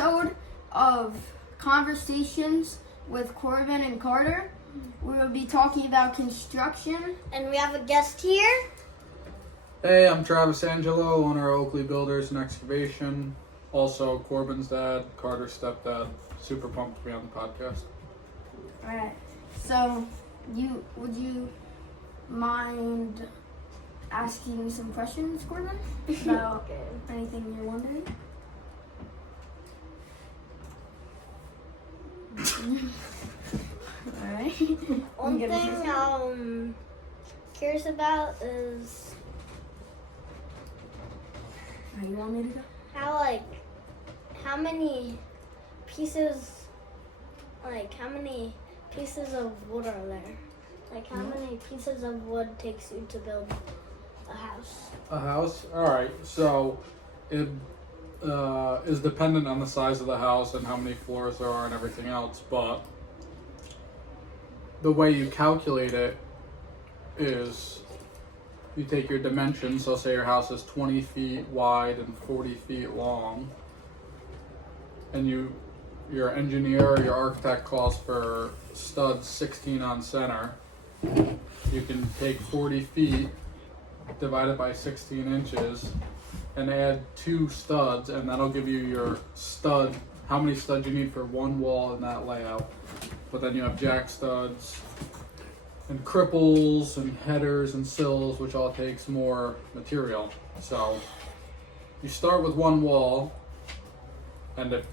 episode of Conversations with Corbin and Carter. We will be talking about construction. And we have a guest here. Hey, I'm Travis Angelo, owner of Oakley Builders and Excavation. Also, Corbin's dad, Carter's stepdad. Super pumped to be on the podcast. Alright, so would you mind asking me some questions, Corbin, about anything you're wondering? Alright. One thing I'm curious about is you want me to go? how many pieces of wood are there? Like how many pieces of wood takes you to build a house? A house? Alright, so it is dependent on the size of the house and how many floors there are and everything else, but the way you calculate it is you take your dimensions, so say your house is 20 feet wide and 40 feet long, and your engineer or your architect calls for studs 16 on center. You can take 40 feet divided by 16 inches and add 2 studs, and that'll give you your stud, how many studs you need for one wall in that layout. But then you have jack studs and cripples and headers and sills, which all takes more material. So you start with one wall, and if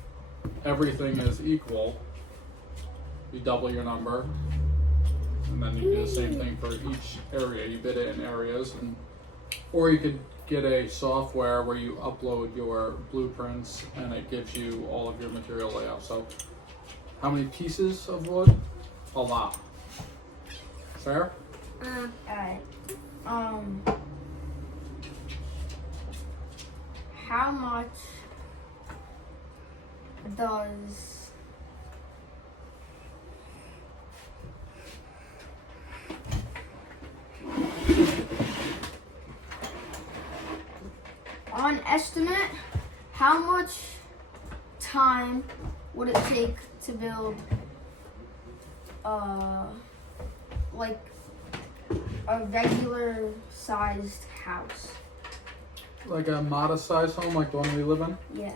everything is equal, you double your number, and then you do the same thing for each area. You bid it in areas, or you could get a software where you upload your blueprints and it gives you all of your material layout. So how many pieces of wood? A lot. Fair? Alright. How much does on estimate, how much time would it take to build like a regular sized house? Like a modest sized home like the one we live in? Yeah.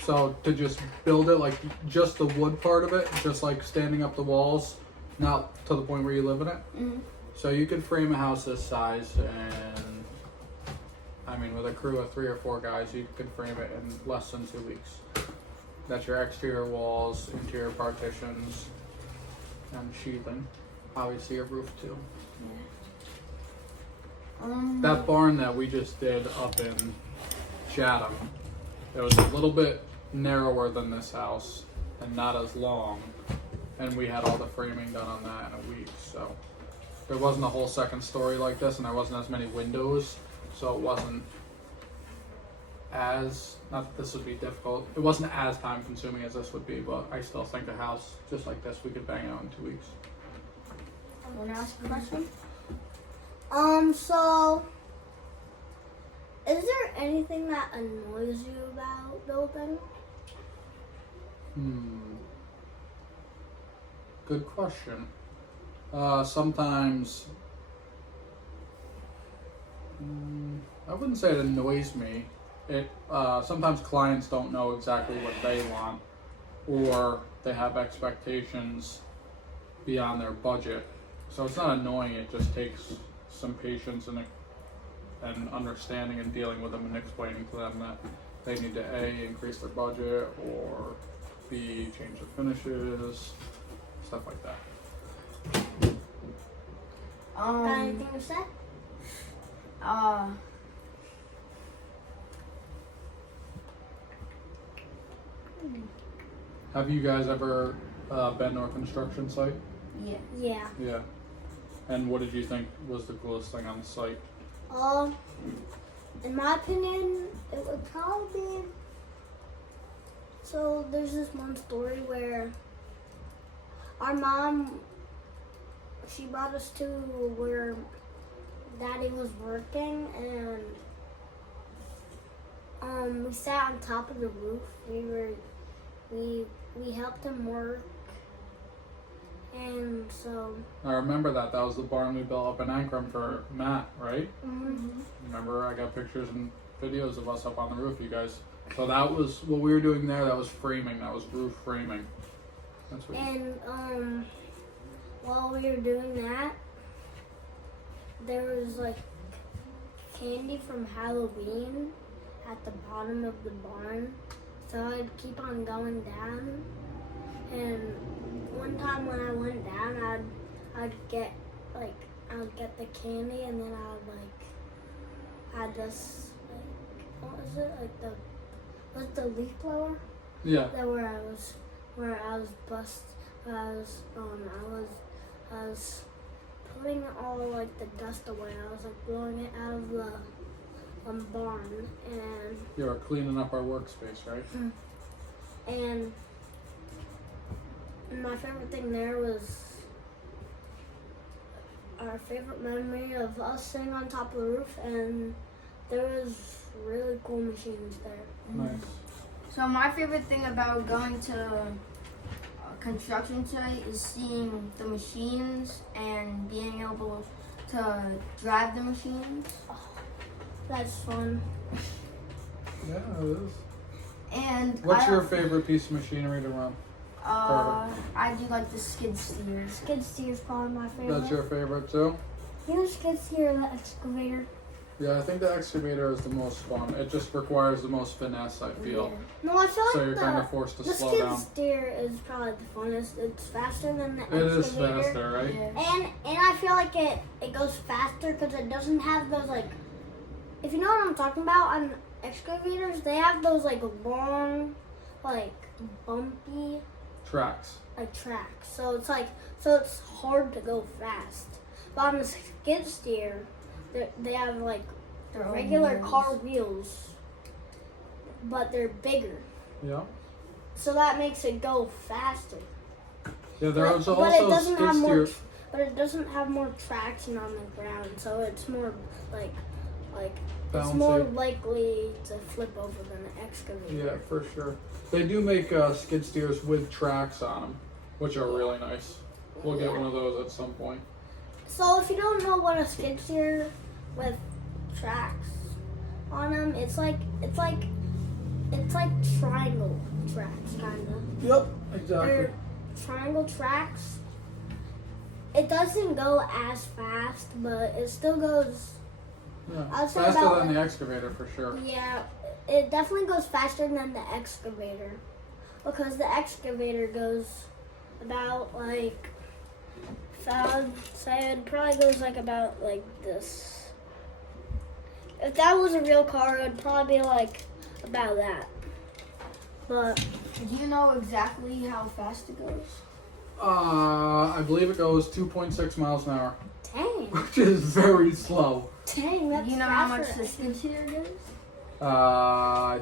So to just build it, like just the wood part of it, just like standing up the walls, not to the point where you live in it. Mm-hmm. So you could frame a house this size, and I mean with a crew of 3 or 4 guys, you could frame it in less than 2 weeks. That's your exterior walls, interior partitions, and sheathing. Obviously a roof too. Yeah. That barn that we just did up in Chatham, it was a little bit narrower than this house and not as long, and we had all the framing done on that in a week. So there wasn't a whole second story like this, and there wasn't as many windows, so it wasn't as, not that this would be difficult, it wasn't as time consuming as this would be, but I still think a house just like this we could bang out in 2 weeks. Want to ask a question? So is there anything that annoys you about building? Good question. Sometimes, I wouldn't say it annoys me. Sometimes clients don't know exactly what they want, or they have expectations beyond their budget. So it's not annoying, it just takes some patience and understanding and dealing with them and explaining to them that they need to A, increase their budget, or B, change the finishes, stuff like that. Got anything to say? Have you guys ever been to a construction site? Yeah. Yeah. Yeah. And what did you think was the coolest thing on the site? In my opinion, it would probably be. So there's this one story where our mom, she brought us to where Daddy was working, and we sat on top of the roof. We helped him work, and so. I remember that. That was the barn we built up in Ankrum for Matt, right? Mm-hmm. Remember, I got pictures and videos of us up on the roof, you guys. So that was what we were doing there. That was framing. That was roof framing. That's what. And while we were doing that, there was like candy from Halloween at the bottom of the barn. So I'd keep on going down. And one time when I went down, I'd get the candy, and then had this, like, what was it? Like was the leaf blower? Yeah. That where I was I was putting all like the dust away. I was like blowing it out of the barn, and You were cleaning up our workspace, right? and my favorite thing there was our favorite memory of us sitting on top of the roof, and there was really cool machines there. Nice. So my favorite thing about going to a construction site is seeing the machines and being able to drive the machines. That's fun. Yeah, it is. And What's your favorite piece of machinery to run? I do like the skid steers. Skid steer is probably my favorite. That's your favorite too? You skid steer or the excavator? Yeah, I think the excavator is the most fun. It just requires the most finesse, I feel. No, I feel like So you're kind of forced to the slow skid down. steer is probably the funnest. It's faster than the It excavator. is faster, right? Yeah. And I feel like it goes faster because it doesn't have those, like, if you know what I'm talking about, on excavators, they have those like long, like bumpy, Tracks. like tracks. So it's hard to go fast. But on the skid steer, they have like Their own regular wheels. car wheels, but they're bigger. Yeah. So that makes it go faster. Yeah, there's But it also doesn't skid have more. steer. But it doesn't have more traction on the ground, so it's more like it's more Bouncy. likely to flip over than an excavator. Yeah, for sure. They do make skid steers with tracks on them, which are really nice. We'll get one of those at some point. So if you don't know what a skid steer with tracks on them, it's like triangle tracks, kind of. Yep, exactly. They're triangle tracks. It doesn't go as fast, but it still goes. Yeah, I'd say faster about- than the excavator for sure. Yeah, it definitely goes faster than the excavator, because the excavator goes about like, I would say it probably goes like about like this. If that was a real car, it would probably be like about that. But Do you know exactly how fast it goes? I believe it goes 2.6 miles an hour, dang, which is very slow. dang, that's Do you know how much faster. the skid steer goes? I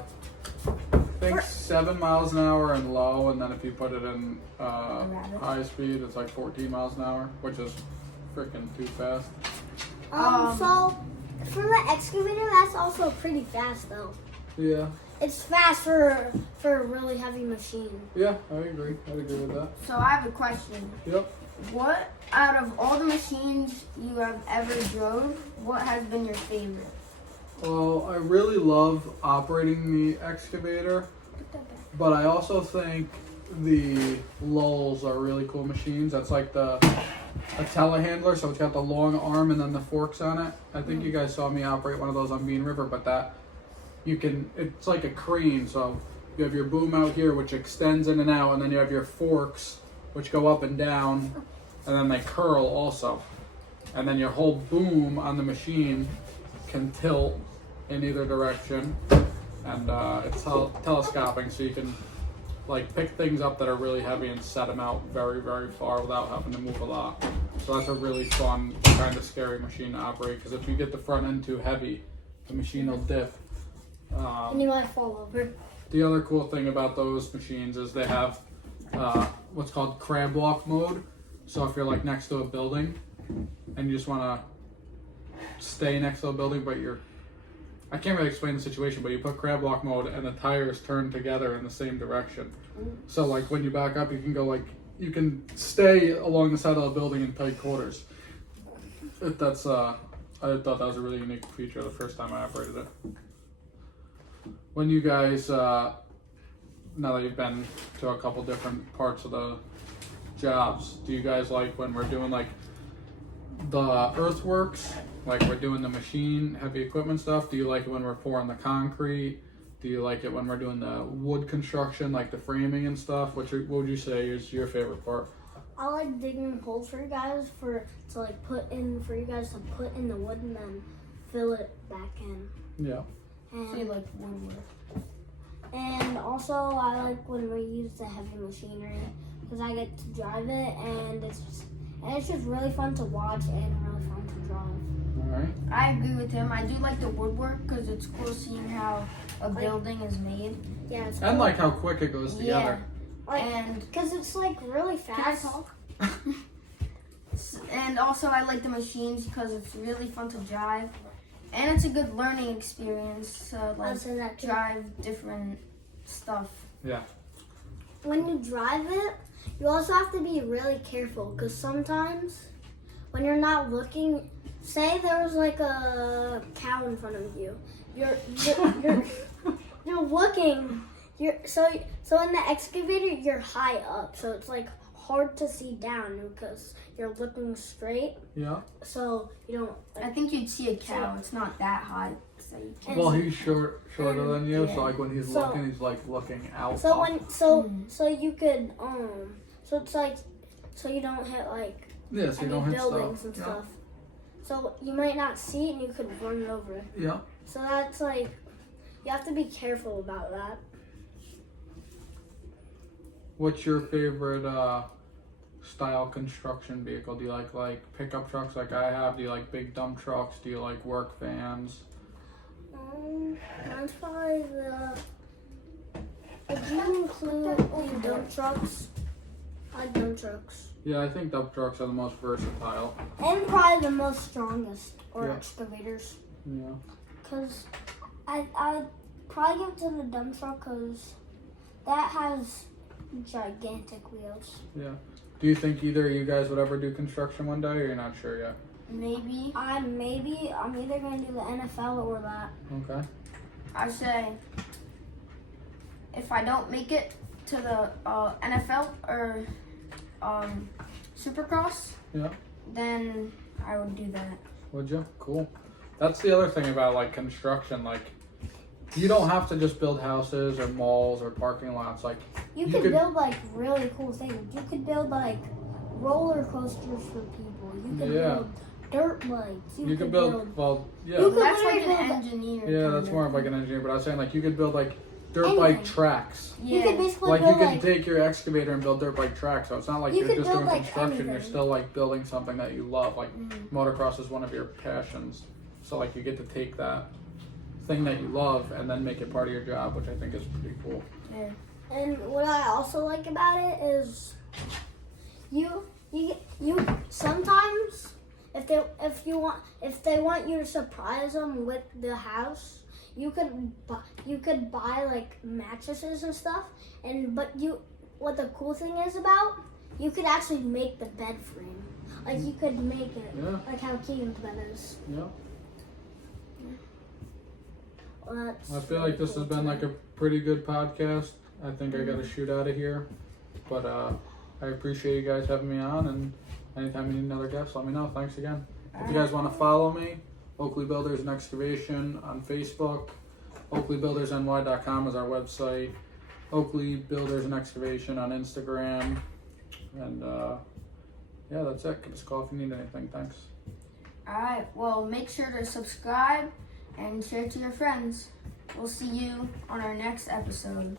think 7 miles an hour in low, and then if you put it in Rapid. high speed, it's like 14 miles an hour, which is freaking too fast. So for the excavator, that's also pretty fast though. Yeah, It's fast for a really heavy machine. yeah, I agree. I'd agree with that. So I have a question. Yep. What, out of all the machines you have ever drove, what has been your favorite? Well, I really love operating the excavator, but I also think the lulls are really cool machines. That's like a telehandler, so it's got the long arm and then the forks on it. I think you guys saw me operate one of those on Bean River, but it's like a crane, so you have your boom out here, which extends in and out, and then you have your forks, which go up and down, and then they curl also. And then your whole boom on the machine can tilt in either direction, and it's telescoping, so you can like pick things up that are really heavy and set them out very, very far without having to move a lot. So that's a really fun, kind of scary machine to operate, because if you get the front end too heavy, the machine will dip. And you might fall over. The other cool thing about those machines is they have what's called crab walk mode. So if you're like next to a building and you just want to stay next to a building, but you're I can't really explain the situation, but you put crab walk mode and the tires turn together in the same direction. So like when you back up, you can go like, you can stay along the side of the building in tight quarters. If that's, I thought that was a really unique feature the first time I operated it. When you guys, now that you've been to a couple different parts of the jobs, do you guys like when we're doing like the earthworks, like we're doing the machine, heavy equipment stuff? Do you like it when we're pouring the concrete? Do you like it when we're doing the wood construction, like the framing and stuff? What would you say is your favorite part? I like digging holes for you guys for you guys to put in the wood and then fill it back in. Yeah. So you like woodwork. And also I like when we use the heavy machinery because I get to drive it and it's just really fun to watch and really fun to drive. All right. I agree with him. I do like the woodwork because it's cool seeing how a building is made. Yeah, it's And cool. like how quick it goes together. And because it's like really fast. can I talk? And also I like the machines because it's really fun to drive. And it's a good learning experience to I'll like say that too. drive different stuff. Yeah. When you drive it, you also have to be really careful because sometimes when you're not looking, say there was like a cow in front of you, you're looking. So in the excavator you're high up, so it's like hard to see down because you're looking straight. Yeah. So you don't. I think you'd see a cow. It's not that high, so you can't. Well, he's shorter than you, yeah. so like when he's So- looking, he's like looking out. So up. when so you could so it's like so you don't hit like Yeah, so you any don't hit buildings stuff. and stuff. So you might not see it and you could run it over. Yeah. So that's like you have to be careful about that. What's your favorite style construction vehicle? Do you like pickup trucks like I have? Do you like big dump trucks? Do you like work vans? Mine's probably the. Would you include the dump trucks? I like dump trucks. Yeah, I think dump trucks are the most versatile. And probably the most strongest, or Yeah. excavators. Yeah. Cause I'd probably give it to the dump truck because that has gigantic wheels. Yeah. Do you think either of you guys would ever do construction one day, or you're not sure yet? Maybe. I'm either gonna do the NFL or that. Okay. I say if I don't make it to the NFL or Supercross, Yeah. then I would do that. Would you? Cool. That's the other thing about like construction. Like, you don't have to just build houses or malls or parking lots. Like, You could build like really cool things. You could build like roller coasters for people. You could Yeah. build dirt bikes. you could build. Well, yeah. You could That's like literally an build- engineer. Yeah, that's kinda. more of like an engineer. But I was saying like you could build like dirt Anything. bike tracks. You Yeah. could basically Like you build can like take your excavator and build dirt bike tracks. So it's not like You you're could just build, doing like, construction. You're anything. still like building something that you love. Like Mm. motocross is one of your passions. So like you get to take that thing that you love and then make it part of your job, which I think is pretty cool. Yeah. And what I also like about it is you sometimes if they want you to surprise them with the house, you could buy like mattresses and stuff, what the cool thing is about, you could actually make the bed frame. Like you could make it Yeah. like how Keegan's bed is. Yeah. Well, that's I feel like this has been like a pretty good podcast. I think I got to shoot out of here, but I appreciate you guys having me on. And anytime you need another guest, let me know. Thanks again. If you guys want to follow me, Oakley Builders and Excavation on Facebook. OakleyBuildersNY.com is our website. Oakley Builders and Excavation on Instagram. And yeah, that's it. Give us a call if you need anything. Thanks. Alright, well, make sure to subscribe and share to your friends. We'll see you on our next episode.